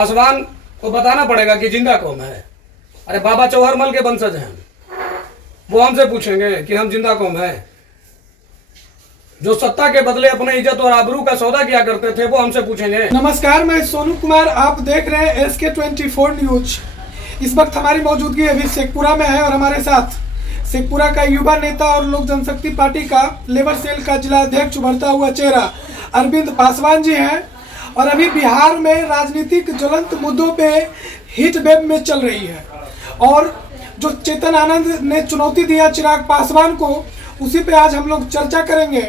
पासवान को बताना पड़ेगा कि जिंदा कौन है। अरे बाबा चौहरमल के वंशज हैं, वो हमसे पूछेंगे कि हम जिंदा कौन है। जो सत्ता के बदले अपने इज्जत और आबरू का सौदा किया करते थे वो हमसे पूछेंगे। नमस्कार, मैं सोनू कुमार, आप देख रहे हैं SK24 न्यूज। इस वक्त हमारी मौजूदगी अभी शेखपुरा में है और हमारे साथ शेखपुरा का युवा नेता और लोक जनशक्ति पार्टी का लेबर सेल का जिला अध्यक्ष उभरता हुआ चेहरा अरविंद पासवान जी हैं। और अभी बिहार में राजनीतिक ज्वलंत मुद्दों पे हिट वेब में चल रही है और जो चेतन आनंद ने चुनौती दिया चिराग पासवान को, उसी पे आज हम लोग चर्चा करेंगे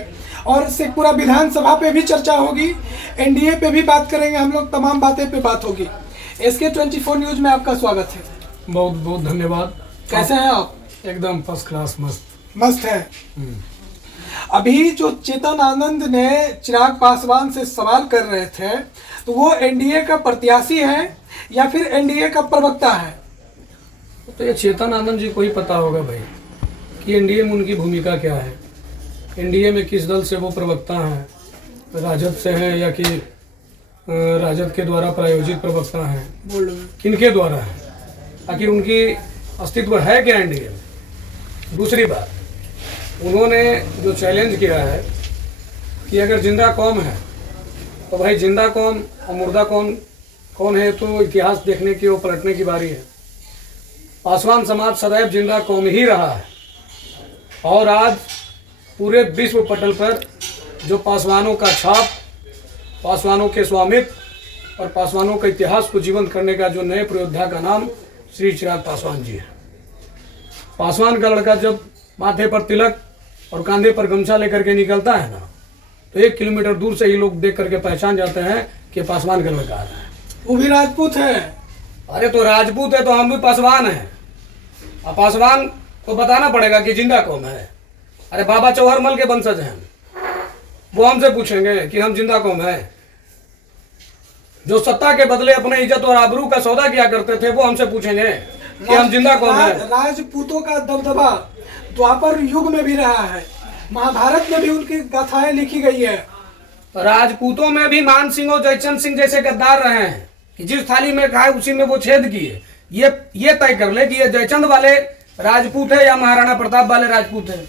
और शेखपुरा विधानसभा पे भी चर्चा होगी, NDA पे भी बात करेंगे हम लोग, तमाम बातें पे बात होगी। SK24 न्यूज में आपका स्वागत है। बहुत बहुत धन्यवाद। कैसे हैं आप? एकदम फर्स्ट क्लास, मस्त है। अभी जो चेतन आनंद ने चिराग पासवान से सवाल कर रहे थे, तो वो NDA का प्रत्याशी है या फिर NDA का प्रवक्ता है? तो ये चेतन आनंद जी को ही पता होगा भाई कि NDA में उनकी भूमिका क्या है। NDA में किस दल से वो प्रवक्ता हैं, राजद से हैं या कि राजद के द्वारा प्रायोजित प्रवक्ता हैं, किनके द्वारा है, आखिर उनकी अस्तित्व है क्या NDA में। दूसरी बात, उन्होंने जो चैलेंज किया है कि अगर जिंदा कौम है तो भाई जिंदा कौम और मुर्दा कौन है, तो इतिहास देखने की, वो पलटने की बारी है। पासवान समाज सदैव जिंदा कौम ही रहा है और आज पूरे विश्व पटल पर जो पासवानों का छाप, पासवानों के स्वामित्व और पासवानों के इतिहास को जीवंत करने का जो नए प्रयोद्धा का नाम श्री चिराग पासवान जी है। पासवान का लड़का जब माथे पर तिलक और कंधे पर गमछा लेकर के निकलता है ना, तो 1 किलोमीटर दूर से ही लोग देख करके पहचान जाते हैं कि पासवान का लड़का आ रहा है। वो भी राजपूत है। अरे तो राजपूत है तो हम भी पासवान हैं। अब पासवान को बताना पड़ेगा कि जिंदा कौन है। अरे बाबा चौहरमल के वंशज हैं, वो हमसे पूछेंगे कि हम जिंदा कौन है। जो सत्ता के बदले अपने इज्जत और आबरू का सौदा किया करते थे वो हमसे पूछेंगे कि हम जिंदा कौन है। राजपूतों का दबदबा द्वापर युग में भी रहा है, महाभारत में भी उनकी गाथाएं लिखी गई है। राजपूतों में भी मान सिंह और जयचंद सिंह जैसे गद्दार रहे हैं कि जिस थाली में खाए उसी में वो छेद किए। ये तय कर ले कि ये जयचंद वाले राजपूत है या महाराणा प्रताप वाले राजपूत है।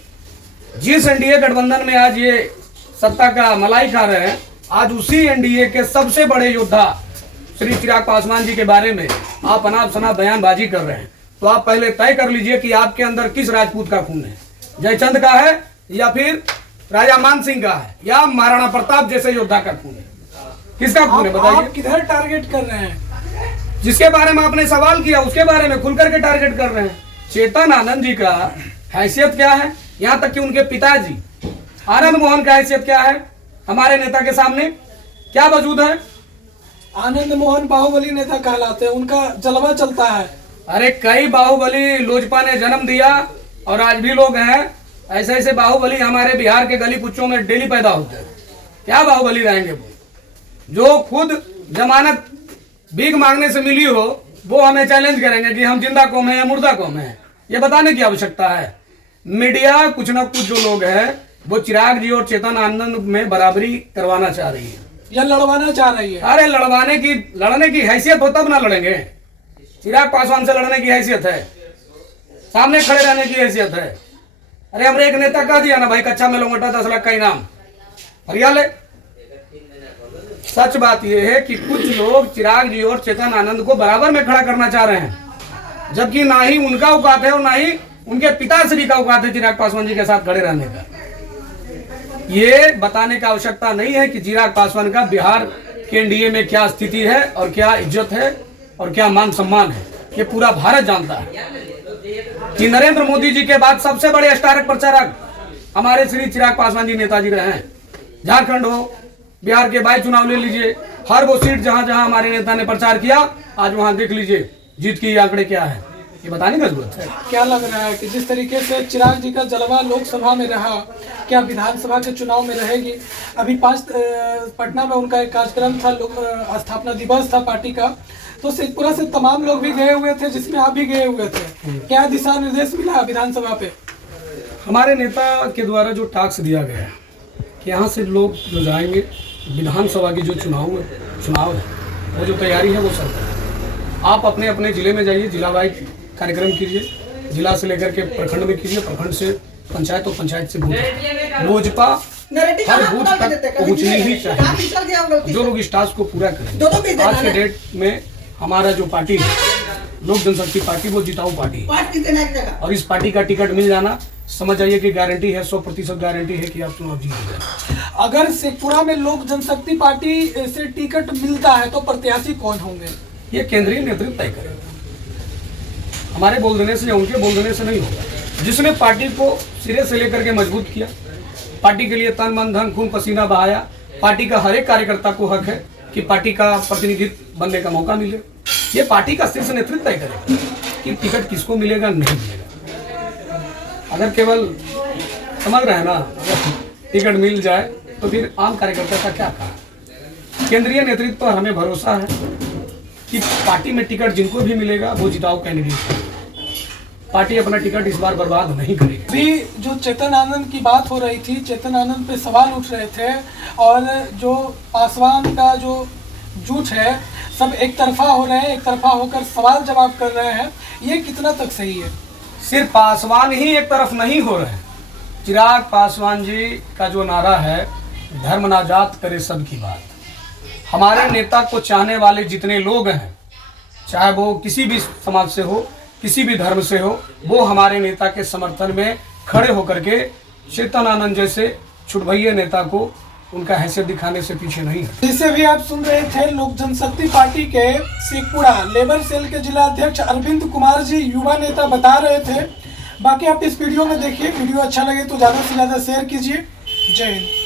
जिस NDA गठबंधन में आज ये सत्ता का मलाई खा रहे हैं, आज उसी NDA के सबसे बड़े योद्धा श्री चिराग पासवान जी के बारे में आप अनाप शनाप बयानबाजी कर रहे हैं। तो आप पहले तय कर लीजिए कि आपके अंदर किस राजपूत का खून है, जयचंद का है या फिर राजा मान सिंह का है या महाराणा प्रताप जैसे योद्धा का खून है। किसका खून है बताइए। आप किधर टारगेट कर रहे हैं? जिसके बारे में आपने सवाल किया उसके बारे में खुल करके टारगेट कर रहे हैं। चेतन आनंद जी का हैसियत क्या है, यहाँ तक कि उनके पिताजी आनंद मोहन का हैसियत क्या है हमारे नेता के सामने, क्या वजूद है। आनंद मोहन बाहुबली नेता कहलाते हैं, उनका जलवा चलता है। अरे कई बाहुबली लोजपा ने जन्म दिया और आज भी लोग हैं। ऐसे ऐसे बाहुबली हमारे बिहार के गली कुच्चों में डेली पैदा होते हैं। क्या बाहुबली रहेंगे वो, जो खुद जमानत भीख मांगने से मिली हो, वो हमें चैलेंज करेंगे कि हम जिंदा कौम है या मुर्दा कौम है। ये बताने की आवश्यकता है। मीडिया कुछ न कुछ जो लोग हैं वो चिराग जी और चेतन आनंद में बराबरी करवाना चाह रही है या लड़वाना चाह रही है। अरे लड़ने की हैसियत हो तब ना लड़ेंगे। चिराग पासवान से लड़ने की हैसियत है, सामने खड़े रहने की हैसियत है। अरे हमने एक नेता कह दिया ना भाई, कच्चा में लौंगटा 10 लाख का इनाम, हरियाले। सच बात यह है कि कुछ लोग चिराग जी और चेतन आनंद को बराबर में खड़ा करना चाह रहे हैं, जबकि ना ही उनका औकात है और ना ही उनके पिताश्री का औकात है चिराग पासवान जी के साथ खड़े रहने का। ये बताने का आवश्यकता नहीं है कि चिराग पासवान का बिहार के NDA में क्या स्थिति है और क्या इज्जत है और क्या मान सम्मान है। ये पूरा भारत जानता है कि नरेंद्र मोदी जी के बाद सबसे बड़े स्टारक प्रचारक हमारे श्री चिराग पासवान जी नेताजी रहे हैं। झारखंड हो, बिहार के 22 चुनाव ले लीजिए, हर वो सीट जहां जहां हमारे नेता ने प्रचार किया, आज वहां देख लीजिए जीत की आंकड़े क्या है। ये बताने की जरूरत है। क्या लग रहा है कि जिस तरीके से चिराग जी का जलवा लोकसभा में रहा, क्या विधानसभा के चुनाव में रहेगी? अभी पटना में उनका एक कार्यक्रम था, स्थापना दिवस था पार्टी का, तो शेखपुरा से तमाम लोग भी गए हुए थे, जिसमें आप भी गए हुए थे। क्या दिशा निर्देश मिला विधानसभा पे? हमारे नेता के द्वारा जो टास्क दिया गया कि यहाँ से लोग जो जाएंगे विधानसभा की जो चुनाव है वो जो तैयारी है वो चल रही है। आप अपने अपने ज़िले में जाइए, जिला वाइज कार्यक्रम कीजिए, जिला से लेकर के प्रखंड में कीजिए, प्रखंड से पंचायत और पंचायत से बूथ। लोजपा हर बूथ तक पहुँचनी ही चाहिए। जो लोग इस टास्क को पूरा करें, आज के डेट में हमारा जो पार्टी है लोक जनशक्ति पार्टी, वो जिताऊ पार्टी है और इस पार्टी का टिकट मिल जाना समझ जाइए कि गारंटी है, 100% गारंटी है कि आप चुनाव जीत जाएंगे। अगर शेखपुरा में लोक जनशक्ति पार्टी से टिकट मिलता है तो प्रत्याशी कौन होंगे? ये केंद्रीय नेतृत्व तय करेगा। हमारे बोल देने से या उनके बोल देने से नहीं होगा। जिसने पार्टी को सिरे से लेकर के मजबूत किया, पार्टी के लिए तन मन धन खून पसीना बहाया, पार्टी का हर एक कार्यकर्ता को हक है कि पार्टी का प्रतिनिधित्व बनने का मौका मिले। ये पार्टी का शीर्ष नेतृत्व तय करेगा कि टिकट किसको मिलेगा, नहीं मिलेगा। अगर केवल समझ रहे हैं ना, अगर टिकट मिल जाए तो फिर आम कार्यकर्ता का क्या कहा। केंद्रीय नेतृत्व पर हमें भरोसा है कि पार्टी में टिकट जिनको भी मिलेगा वो जिताऊ कैंडिडेट है। पार्टी अपना टिकट इस बार बर्बाद नहीं करेगी। अभी जो चेतन आनंद की बात हो रही थी, चेतन आनंद पे सवाल उठ रहे थे और जो पासवान का जो झूठ है सब एक तरफा हो रहे हैं, एक तरफा होकर सवाल जवाब कर रहे हैं, ये कितना तक सही है? सिर्फ पासवान ही एक तरफ नहीं हो रहे हैं। चिराग पासवान जी का जो नारा है, धर्म ना जात करे सबकी बात, हमारे नेता को चाहने वाले जितने लोग हैं, चाहे वो किसी भी समाज से हो, किसी भी धर्म से हो, वो हमारे नेता के समर्थन में खड़े होकर के चेतन आनंद जैसे छुटभैये नेता को उनका हैसियत दिखाने से पीछे नहीं है। जिसे भी आप सुन रहे थे, लोक जनशक्ति पार्टी के शेखपुरा लेबर सेल के जिला अध्यक्ष अरविंद कुमार जी युवा नेता बता रहे थे। बाकी आप इस वीडियो में देखिए, वीडियो अच्छा लगे तो ज़्यादा से ज़्यादा शेयर कीजिए। जय हिंद।